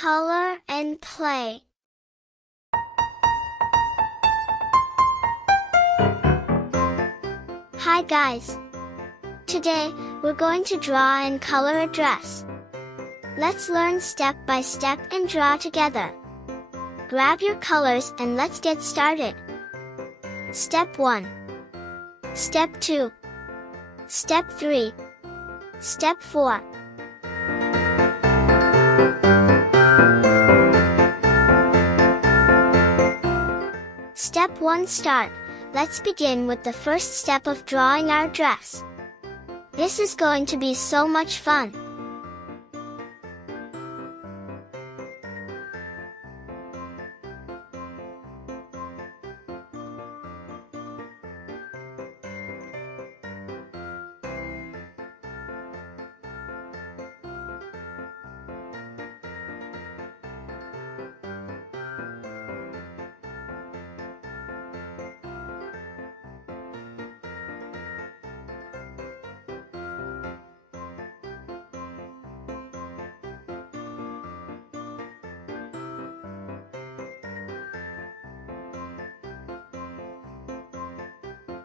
color and play. Hi guys! Today, we're going to draw and color a dress. Let's learn step by step and draw together. Grab your colors and let's get started. Step 1. Step 2. Step 3. Step 4. Step 1 Start. Let's begin with the first step of drawing our dress. This is going to be so much fun.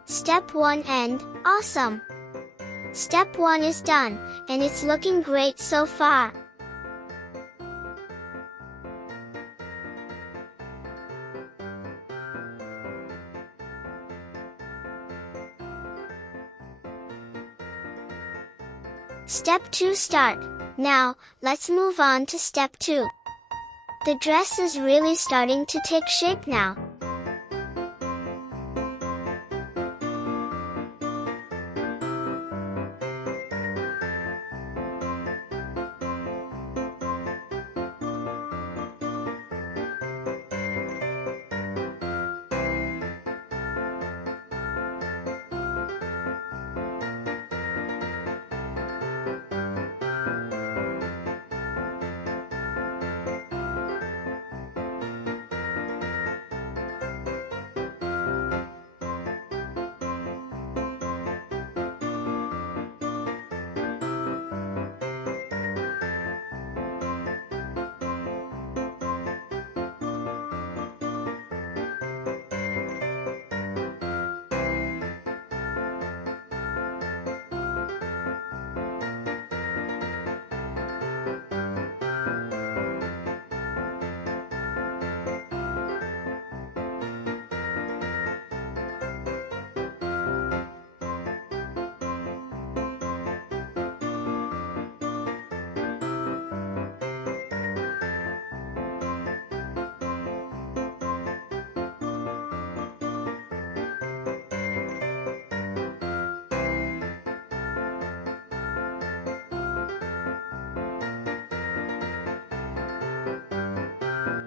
Step 1 End. Awesome! Step 1 is done, and it's looking great so far. Step 2 Start. Now, let's move on to Step 2. The dress is really starting to take shape now.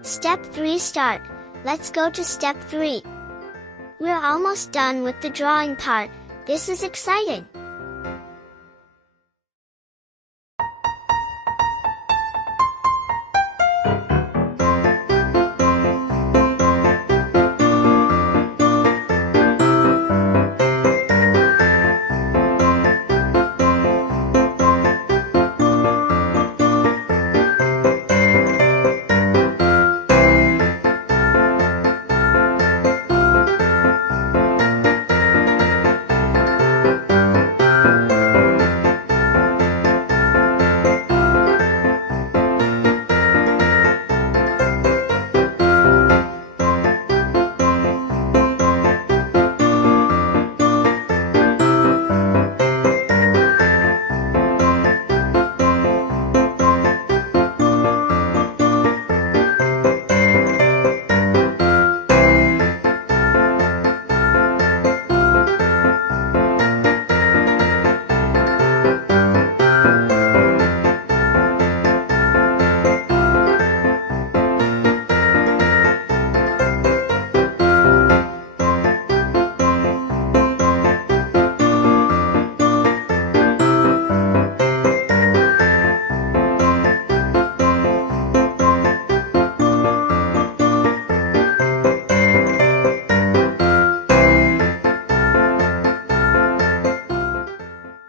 Step 3 Start. Let's go to Step 3. We're almost done with the drawing part. This is exciting.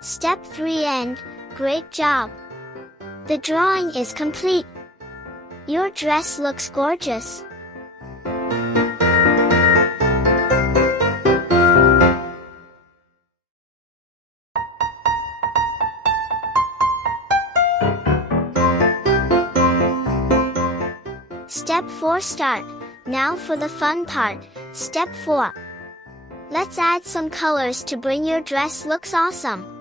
Step 3 End. Great job! The drawing is complete. Your dress looks gorgeous. Step 4 Start. Now for the fun part, Step 4. Let's add some colors to bring your dress looks awesome.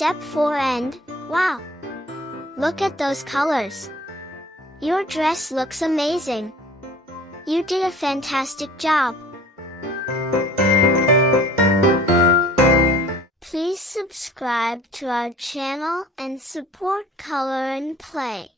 Step 4 and, wow! Look at those colors! Your dress looks amazing! You did a fantastic job! Please subscribe to our channel and support Color and Play.